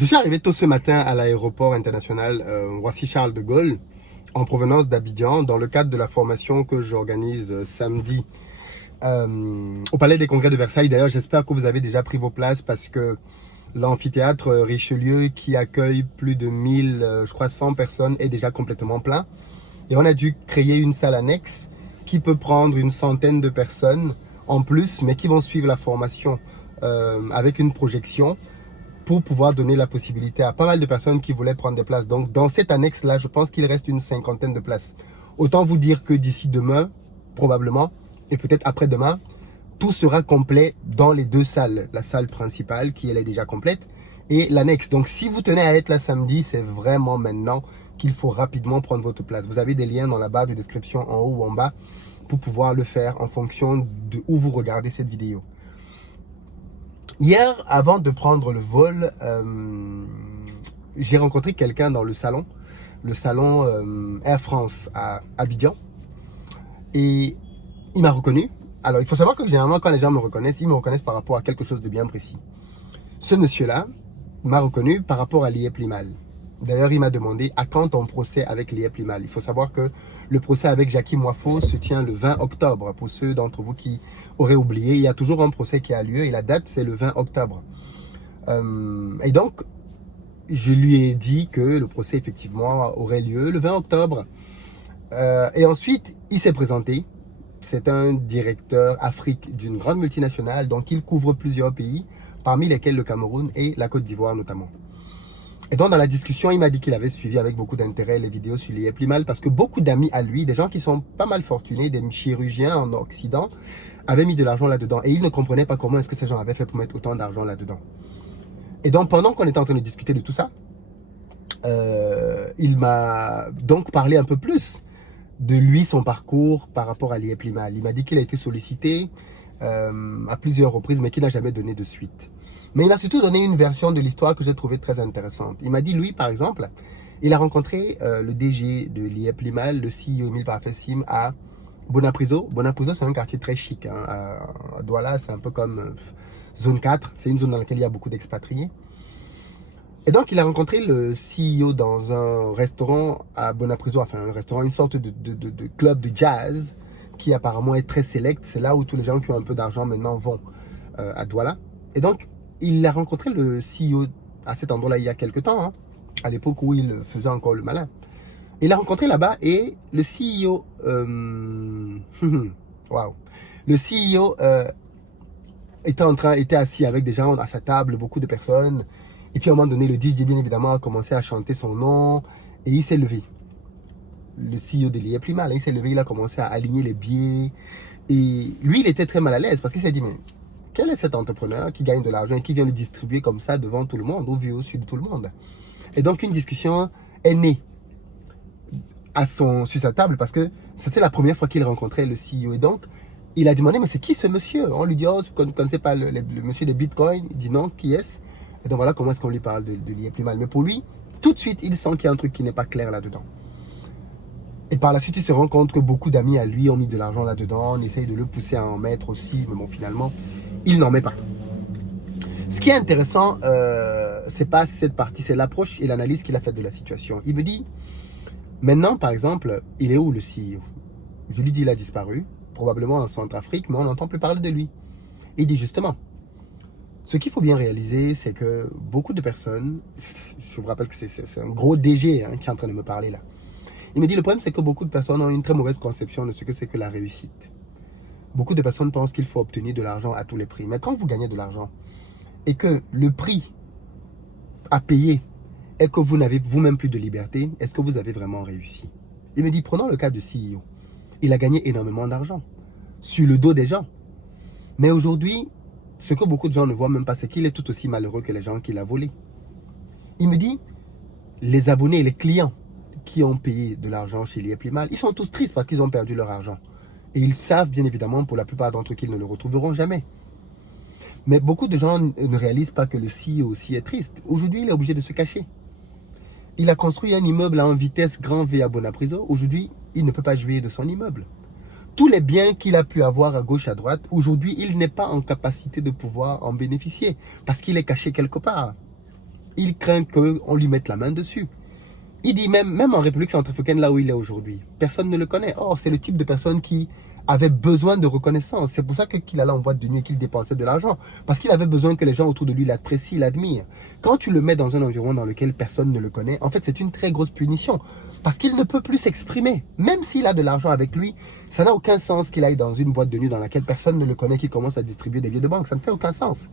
Je suis arrivé tôt ce matin à l'aéroport international Roissy-Charles de Gaulle en provenance d'Abidjan dans le cadre de la formation que j'organise samedi au Palais des Congrès de Versailles. D'ailleurs, j'espère que vous avez déjà pris vos places parce que l'amphithéâtre Richelieu qui accueille plus de 100 personnes est déjà complètement plein. Et on a dû créer une salle annexe qui peut prendre une centaine de personnes en plus, mais qui vont suivre la formation avec une projection pour pouvoir donner la possibilité à pas mal de personnes qui voulaient prendre des places. Donc, dans cette annexe-là, je pense qu'il reste une cinquantaine de places. Autant vous dire que d'ici demain, probablement, et peut-être après-demain, tout sera complet dans les deux salles. La salle principale, qui elle est déjà complète, et l'annexe. Donc, si vous tenez à être là samedi, c'est vraiment maintenant qu'il faut rapidement prendre votre place. Vous avez des liens dans la barre de description en haut ou en bas pour pouvoir le faire en fonction de où vous regardez cette vidéo. Hier, avant de prendre le vol, j'ai rencontré quelqu'un dans le salon Air France à Abidjan. Et il m'a reconnu. Alors, il faut savoir que généralement, quand les gens me reconnaissent, ils me reconnaissent par rapport à quelque chose de bien précis. Ce monsieur-là m'a reconnu par rapport à Liep Limal. D'ailleurs, il m'a demandé à quand ton procès avec Liep Limal. Il faut savoir que le procès avec Jackie Moifo se tient le 20 octobre. Pour ceux d'entre vous qui auraient oublié, il y a toujours un procès qui a lieu et la date, c'est le 20 octobre. Et donc, je lui ai dit que le procès, effectivement, aurait lieu le 20 octobre. Et ensuite, il s'est présenté. C'est un directeur Afrique d'une grande multinationale, donc il couvre plusieurs pays, parmi lesquels le Cameroun et la Côte d'Ivoire notamment. Et donc dans la discussion, il m'a dit qu'il avait suivi avec beaucoup d'intérêt les vidéos sur Liep Limal parce que beaucoup d'amis à lui, des gens qui sont pas mal fortunés, des chirurgiens en Occident, avaient mis de l'argent là-dedans. Et il ne comprenait pas comment est-ce que ces gens avaient fait pour mettre autant d'argent là-dedans. Et donc pendant qu'on était en train de discuter de tout ça, il m'a donc parlé un peu plus de lui, son parcours par rapport à Liep Limal. Il m'a dit qu'il a été sollicité à plusieurs reprises, mais qu'il n'a jamais donné de suite. Mais il m'a surtout donné une version de l'histoire que j'ai trouvée très intéressante. Il m'a dit, lui, par exemple, il a rencontré le DG de Liep Limal, le CEO Emile Parfait-Sim, à Bonapriso. Bonapriso, c'est un quartier très chic. Hein. À Douala, c'est un peu comme zone 4. C'est une zone dans laquelle il y a beaucoup d'expatriés. Et donc, il a rencontré le CEO dans un restaurant à Bonapriso, enfin un restaurant, une sorte de club de jazz qui apparemment est très select. C'est là où tous les gens qui ont un peu d'argent maintenant vont à Douala. Et donc, il a rencontré le CEO à cet endroit-là il y a quelques temps, hein, à l'époque où il faisait encore le malin. Il l'a rencontré là-bas et le CEO, waouh, le CEO était assis avec des gens à sa table, beaucoup de personnes. Et puis à un moment donné, le DJ bien évidemment a commencé à chanter son nom et il s'est levé. Le CEO de Liep Limal, il s'est levé, il a commencé à aligner les billets. Et lui, il était très mal à l'aise parce qu'il s'est dit, mais quel est cet entrepreneur qui gagne de l'argent et qui vient le distribuer comme ça devant tout le monde, au vu au sud de tout le monde? Et donc une discussion est née sur sa table parce que c'était la première fois qu'il rencontrait le CEO. Et donc, il a demandé, mais c'est qui ce monsieur? On lui dit, oh, vous ne connaissez pas le monsieur des bitcoins? Il dit non, qui est-ce? Et donc voilà comment est-ce qu'on lui parle de Liep Limal. Mais pour lui, tout de suite, il sent qu'il y a un truc qui n'est pas clair là-dedans. Et par la suite, il se rend compte que beaucoup d'amis à lui ont mis de l'argent là-dedans. On essaye de le pousser à en mettre aussi. Mais bon, finalement, il n'en met pas. Ce qui est intéressant, c'est pas cette partie, c'est l'approche et l'analyse qu'il a faite de la situation. Il me dit, maintenant, par exemple, il est où le CEO? Je lui dis, il a disparu, probablement en Centrafrique, mais on n'entend plus parler de lui. Et il dit justement, ce qu'il faut bien réaliser, c'est que beaucoup de personnes, je vous rappelle que c'est un gros DG hein, qui est en train de me parler là. Il me dit, le problème c'est que beaucoup de personnes ont une très mauvaise conception de ce que c'est que la réussite. Beaucoup de personnes pensent qu'il faut obtenir de l'argent à tous les prix. Mais quand vous gagnez de l'argent et que le prix à payer est que vous n'avez vous-même plus de liberté, est-ce que vous avez vraiment réussi? Il me dit, prenons le cas du CEO. Il a gagné énormément d'argent sur le dos des gens. Mais aujourd'hui, ce que beaucoup de gens ne voient même pas, c'est qu'il est tout aussi malheureux que les gens qu'il a volés. Il me dit, les abonnés, les clients qui ont payé de l'argent chez Liep Limal, ils sont tous tristes parce qu'ils ont perdu leur argent. Et ils savent bien évidemment pour la plupart d'entre eux qu'ils ne le retrouveront jamais. Mais beaucoup de gens ne réalisent pas que le CEO aussi est triste. Aujourd'hui, il est obligé de se cacher. Il a construit un immeuble en vitesse grand V à Bonapriso. Aujourd'hui, il ne peut pas jouir de son immeuble. Tous les biens qu'il a pu avoir à gauche, à droite, aujourd'hui, il n'est pas en capacité de pouvoir en bénéficier parce qu'il est caché quelque part. Il craint qu'on lui mette la main dessus. Il dit même en République centrafricaine, là où il est aujourd'hui, personne ne le connaît. Or, c'est le type de personne qui avait besoin de reconnaissance. C'est pour ça qu'il allait en boîte de nuit et qu'il dépensait de l'argent. Parce qu'il avait besoin que les gens autour de lui l'apprécient, l'admirent. Quand tu le mets dans un environnement dans lequel personne ne le connaît, en fait, c'est une très grosse punition. Parce qu'il ne peut plus s'exprimer. Même s'il a de l'argent avec lui, ça n'a aucun sens qu'il aille dans une boîte de nuit dans laquelle personne ne le connaît, qu'il commence à distribuer des billets de banque. Ça ne fait aucun sens.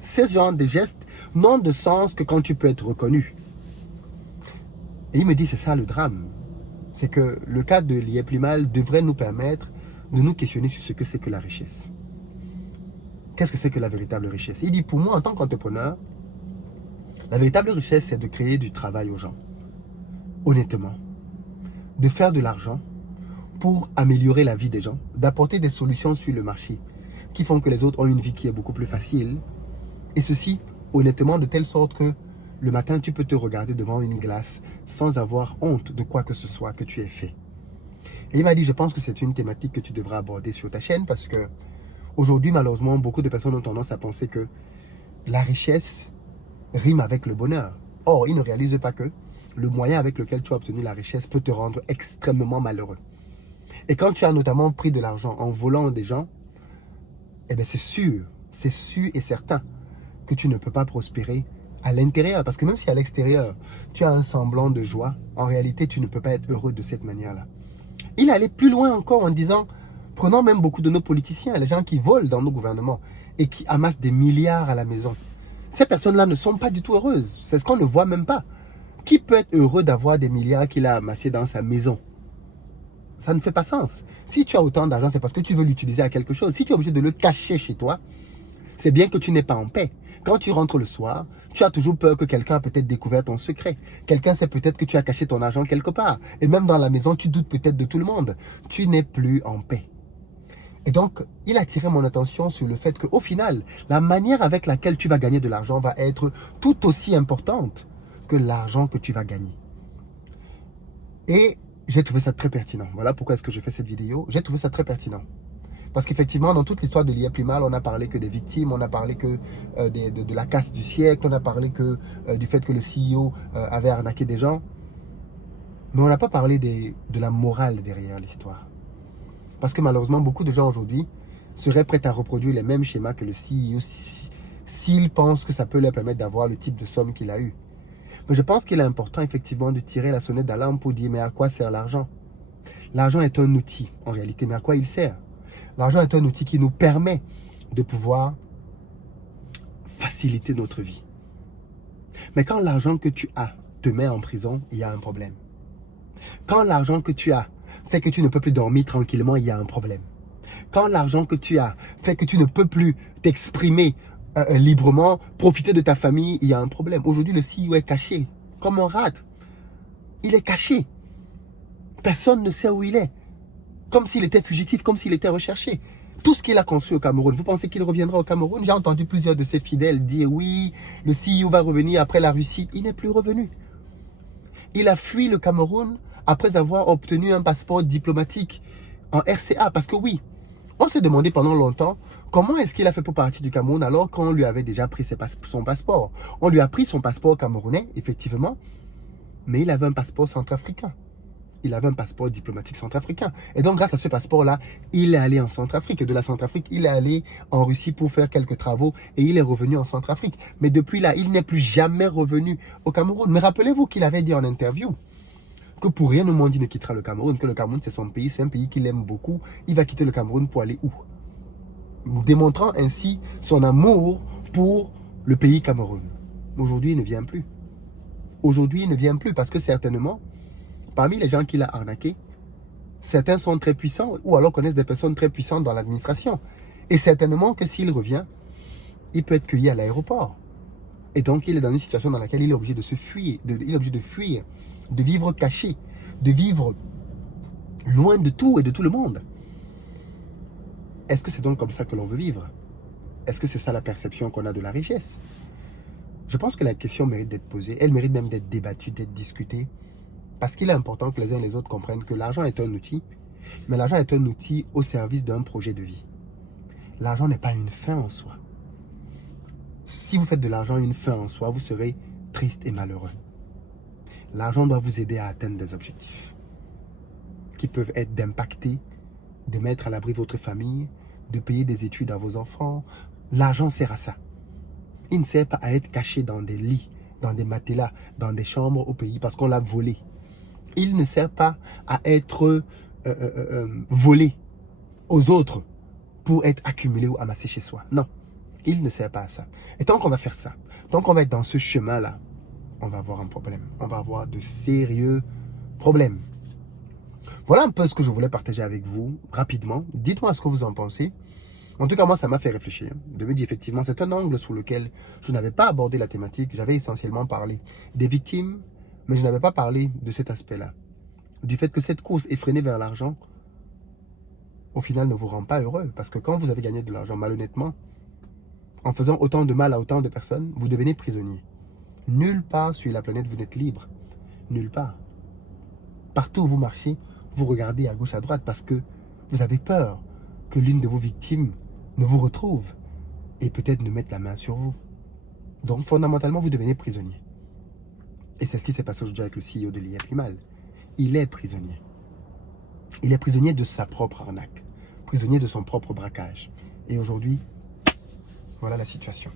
Ces genres de gestes n'ont de sens que quand tu peux être reconnu. Et il me dit, c'est ça le drame. C'est que le cas de Lié Plimal devrait nous permettre de nous questionner sur ce que c'est que la richesse. Qu'est-ce que c'est que la véritable richesse? Il dit, pour moi, en tant qu'entrepreneur, la véritable richesse, c'est de créer du travail aux gens. Honnêtement. De faire de l'argent pour améliorer la vie des gens, d'apporter des solutions sur le marché qui font que les autres ont une vie qui est beaucoup plus facile. Et ceci, honnêtement, de telle sorte que le matin, tu peux te regarder devant une glace sans avoir honte de quoi que ce soit que tu aies fait. Et il m'a dit, je pense que c'est une thématique que tu devras aborder sur ta chaîne parce que aujourd'hui, malheureusement, beaucoup de personnes ont tendance à penser que la richesse rime avec le bonheur. Or, ils ne réalisent pas que le moyen avec lequel tu as obtenu la richesse peut te rendre extrêmement malheureux. Et quand tu as notamment pris de l'argent en volant des gens, eh bien c'est sûr et certain que tu ne peux pas prospérer à l'intérieur. Parce que même si à l'extérieur, tu as un semblant de joie, en réalité, tu ne peux pas être heureux de cette manière-là. Il allait plus loin encore en disant, prenons même beaucoup de nos politiciens, les gens qui volent dans nos gouvernements et qui amassent des milliards à la maison. Ces personnes-là ne sont pas du tout heureuses. C'est ce qu'on ne voit même pas. Qui peut être heureux d'avoir des milliards qu'il a amassés dans sa maison? Ça ne fait pas sens. Si tu as autant d'argent, c'est parce que tu veux l'utiliser à quelque chose. Si tu es obligé de le cacher chez toi, c'est bien que tu n'es pas en paix. Quand tu rentres le soir, tu as toujours peur que quelqu'un a peut-être découvert ton secret. Quelqu'un sait peut-être que tu as caché ton argent quelque part. Et même dans la maison, tu doutes peut-être de tout le monde. Tu n'es plus en paix. Et donc, il a attiré mon attention sur le fait qu'au final, la manière avec laquelle tu vas gagner de l'argent va être tout aussi importante que l'argent que tu vas gagner. Et j'ai trouvé ça très pertinent. Voilà pourquoi est-ce que je fais cette vidéo. J'ai trouvé ça très pertinent. Parce qu'effectivement, dans toute l'histoire de Lié Plimal, on a parlé que des victimes, on a parlé que de la casse du siècle, on a parlé que du fait que le CEO avait arnaqué des gens. Mais on n'a pas parlé de la morale derrière l'histoire. Parce que malheureusement, beaucoup de gens aujourd'hui seraient prêts à reproduire les mêmes schémas que le CEO s'ils pensent que ça peut leur permettre d'avoir le type de somme qu'il a eu. Mais je pense qu'il est important effectivement de tirer la sonnette d'alarme pour dire mais à quoi sert l'argent? L'argent est un outil en réalité, mais à quoi il sert? L'argent est un outil qui nous permet de pouvoir faciliter notre vie. Mais quand l'argent que tu as te met en prison, il y a un problème. Quand l'argent que tu as fait que tu ne peux plus dormir tranquillement, il y a un problème. Quand l'argent que tu as fait que tu ne peux plus t'exprimer librement, profiter de ta famille, il y a un problème. Aujourd'hui, le CEO est caché, comme un rat. Il est caché. Personne ne sait où il est. Comme s'il était fugitif, comme s'il était recherché. Tout ce qu'il a construit au Cameroun, vous pensez qu'il reviendra au Cameroun? J'ai entendu plusieurs de ses fidèles dire oui, le CEO va revenir après la Russie. Il n'est plus revenu. Il a fui le Cameroun après avoir obtenu un passeport diplomatique en RCA. Parce que oui, on s'est demandé pendant longtemps comment est-ce qu'il a fait pour partir du Cameroun alors qu'on lui avait déjà pris son passeport. On lui a pris son passeport camerounais, effectivement, mais il avait un passeport centrafricain. Il avait un passeport diplomatique centrafricain. Et donc, grâce à ce passeport-là, il est allé en Centrafrique. Et de la Centrafrique, il est allé en Russie pour faire quelques travaux. Et il est revenu en Centrafrique. Mais depuis là, il n'est plus jamais revenu au Cameroun. Mais rappelez-vous qu'il avait dit en interview que pour rien au monde, il ne quittera le Cameroun. Que le Cameroun, c'est son pays. C'est un pays qu'il aime beaucoup. Il va quitter le Cameroun pour aller où? Démontrant ainsi son amour pour le pays Cameroun. Aujourd'hui, il ne vient plus. Aujourd'hui, il ne vient plus parce que certainement, parmi les gens qu'il a arnaqués, certains sont très puissants ou alors connaissent des personnes très puissantes dans l'administration. Et certainement que s'il revient, il peut être cueilli à l'aéroport. Et donc, il est dans une situation dans laquelle il est obligé de se fuir, il est obligé de fuir, de vivre caché, de vivre loin de tout et de tout le monde. Est-ce que c'est donc comme ça que l'on veut vivre? Est-ce que c'est ça la perception qu'on a de la richesse? Je pense que la question mérite d'être posée. Elle mérite même d'être débattue, d'être discutée. Parce qu'il est important que les uns et les autres comprennent que l'argent est un outil, mais l'argent est un outil au service d'un projet de vie. L'argent n'est pas une fin en soi. Si vous faites de l'argent une fin en soi, vous serez triste et malheureux. L'argent doit vous aider à atteindre des objectifs qui peuvent être d'impacter, de mettre à l'abri votre famille, de payer des études à vos enfants. L'argent sert à ça. Il ne sert pas à être caché dans des lits, dans des matelas, dans des chambres au pays parce qu'on l'a volé. Il ne sert pas à être volé aux autres pour être accumulé ou amassé chez soi. Non, il ne sert pas à ça. Et tant qu'on va faire ça, tant qu'on va être dans ce chemin-là, on va avoir un problème. On va avoir de sérieux problèmes. Voilà un peu ce que je voulais partager avec vous rapidement. Dites-moi ce que vous en pensez. En tout cas, moi, ça m'a fait réfléchir. Je me dis effectivement, c'est un angle sur lequel je n'avais pas abordé la thématique. J'avais essentiellement parlé des victimes, mais je n'avais pas parlé de cet aspect-là. Du fait que cette course effrénée vers l'argent, au final, ne vous rend pas heureux. Parce que quand vous avez gagné de l'argent malhonnêtement, en faisant autant de mal à autant de personnes, vous devenez prisonnier. Nulle part sur la planète vous n'êtes libre. Nulle part. Partout où vous marchez, vous regardez à gauche, à droite parce que vous avez peur que l'une de vos victimes ne vous retrouve et peut-être ne mette la main sur vous. Donc, fondamentalement, vous devenez prisonnier. Et c'est ce qui s'est passé aujourd'hui avec le CEO de l'IA Primal. Il est prisonnier. Il est prisonnier de sa propre arnaque, prisonnier de son propre braquage. Et aujourd'hui, voilà la situation.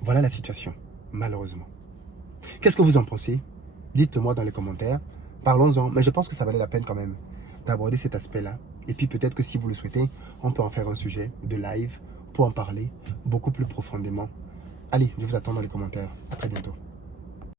Voilà la situation, malheureusement. Qu'est-ce que vous en pensez? Dites-le-moi dans les commentaires. Parlons-en, mais je pense que ça valait la peine quand même d'aborder cet aspect-là. Et puis peut-être que si vous le souhaitez, on peut en faire un sujet de live pour en parler beaucoup plus profondément. Allez, je vous attends dans les commentaires. À très bientôt.